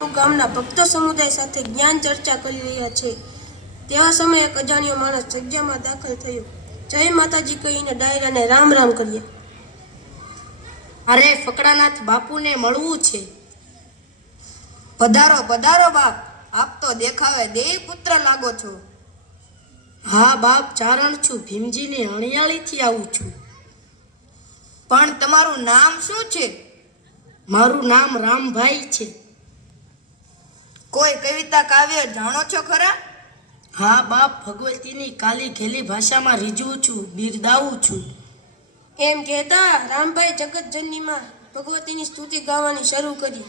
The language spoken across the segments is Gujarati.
ગામના ભક્તો સમુદાય સાથે જ્ઞાન ચર્ચા કરી રહ્યા છે. તેવા સમયે એક અજાણ્યો માણસ જગ્યામાં દાખલ થયો. જય માતાજી કહીને ડાયરાને રામ રામ કર્યા. અરે ફકડાનાથ બાપુને મળવું છે. પધારો પધારો બાપ, આપ તો દેખાવે દેવી પુત્ર લાગો છો. હા બાપ, ચારણ છું, ભીમજીની હણિયાળીથી આવું છું. પણ તમારું નામ શું છે? મારું નામ રામભાઈ છે. કોઈ કવિતા કાવ્ય જાણો છો ખરા? હા બાપ, ભગવતીની કાલી ઘેલી ભાષામાં રીઝવું છું, બિરદાવું છું. એમ કહેતા રામભાઈ જગતજનનીમાં ભગવતીની સ્તુતિ ગાવાની શરૂ કરી.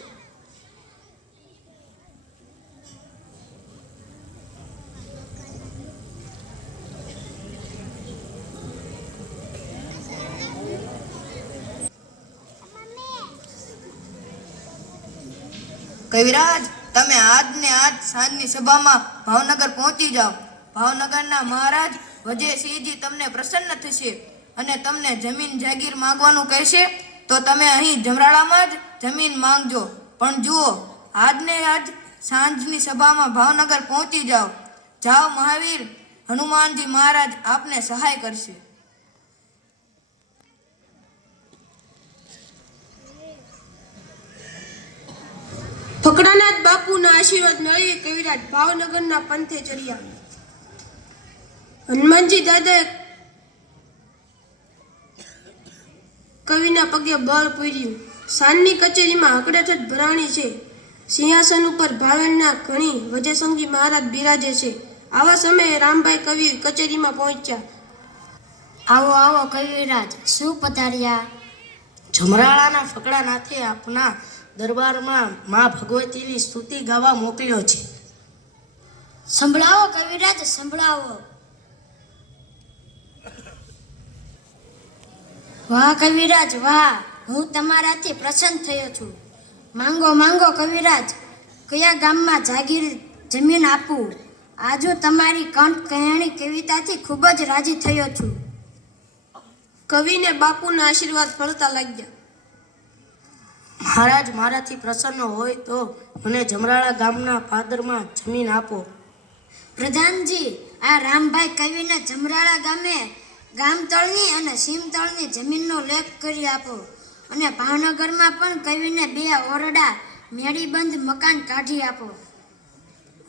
કવિરાજ, તમે આજ ને આજ સાંજની સભામાં ભાવનગર પહોંચી જાઓ. ભાવનગરના મહારાજ વજયસિંહજી તમને પ્રસન્ન થશે અને તમને જમીન જાગીર માંગવાનું કહેશે તો તમે અહીં જમરાળામાં જ જમીન માંગજો. પણ જુઓ, આજ ને આજ સાંજની સભામાં ભાવનગર પહોંચી જાઓ. જાઓ, મહાવીર હનુમાનજી મહારાજ આપને સહાય કરશે. ફકડાનાથ બાપુના આશીર્વાદ મેળવી કવિરાજ ભાવનગરના પંથે ચડ્યા. હનુમાનજી દાદાએ કવિના પગે બળ પૂર્યું. સાંજની કચેરીમાં હકડેઠ ભરાણી છે. સિંહાસન ઉપર ભાવેણના ઘણી વજયસિંહજી મહારાજ બિરાજે છે. આવા સમયે રામભાઈ કવિ કચેરીમાં પહોંચ્યા. આવો આવો કવિરાજ, શું પધાર્યા? જમરાળાના ફકડાનાથે આપના દરબારમાં મા ભગવતીની સ્તુતિ ગાવા મોકલ્યો છે. સંભળાવો કવિરાજ, સંભળાવો. વાહ કવિરાજ વાહ, હું તમારાથી પ્રસન્ન થયો છું. માંગો માંગો કવિરાજ, કયા ગામમાં જાગીર જમીન આપું? આજુ તમારી કંઠ કહેણી કવિતાથી ખૂબ જ રાજી થયો છું. કવિને બાપુના આશીર્વાદ ફળતા લાગ્યા. મહારાજ મારાથી પ્રસન્ન હોય તો મને જમરાળા ગામના પાદરમાં જમીન આપો. પ્રધાનજી, આ રામભાઈ કવિને જમરાળા ગામે ગામતળની અને સીમતળની જમીનનો લેખ કરી આપો અને ભાવનગરમાં પણ કવિને 2 ઓરડા મેળીબંધ મકાન કાઢી આપો.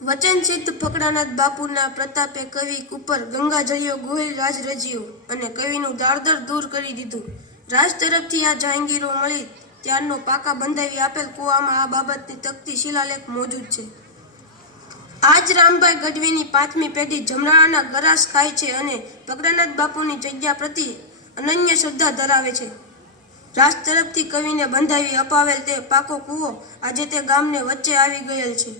વચન સિદ્ધ ફકડાનાથ બાપુના પ્રતાપે કવિ ઉપર ગંગાજળિયો ગોહિલ રાજ રજ્યો અને કવિનું દાળદર દૂર કરી દીધું. રાજ તરફથી આ જહાંગીરો મળી ત્યારનો પાકા બંધાવી આપેલ કુવામાં આ બાબતની તકતી શિલાલેખ મોજૂદ છે. આજ રામભાઈ ગઢવીની 5મી પેઢી જમરાળાના ગરાસ ખાય છે અને ફકડાનાથ બાપુની જગ્યા પ્રતિ અનન્ય શ્રદ્ધા ધરાવે છે. રાજ તરફથી કવિને બંધાવી અપાવેલ તે પાકો કૂવો આજે તે ગામને વચ્ચે આવી ગયેલ છે.